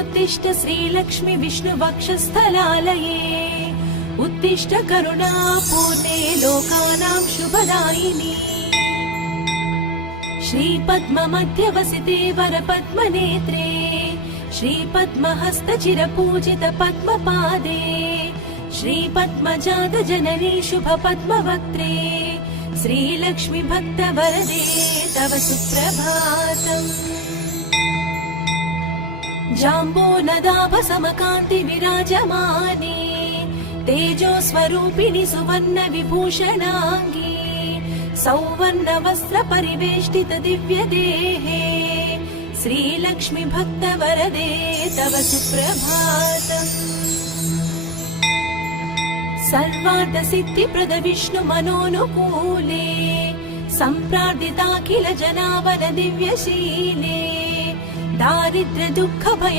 उत्तिष्ठ श्रीलक्ष्मी विष्णुवक्षस्थलालये उत्तिष्ठ करुणापूर्णे लोकानां शुभदायिनी श्रीपद्ममध्यवसिते वरपद्मनेत्रे श्रीपद्महस्तचिरपूजित पद्मपादे श्रीपद्मजातजननी शुभपद्मवक्त्रे श्रीलक्ष्मी भक्तवरदे तव सुप्रभातम्। जाम्बोनदाभसमकान्ति विराजमाने तेजोस्वरूपिणि सुवर्ण विभूषणाङ्गी सौवर्ण वस्त्र परिवेष्टित दिव्य देहे श्रीलक्ष्मी भक्तवरदे तव सुप्रभातम्। सर्वार्थ सिद्धिप्रद विष्णु मनोनुकूले सम्प्रार्थिताखिल जनावल दिव्यशीले दारिद्र्य दुःख भय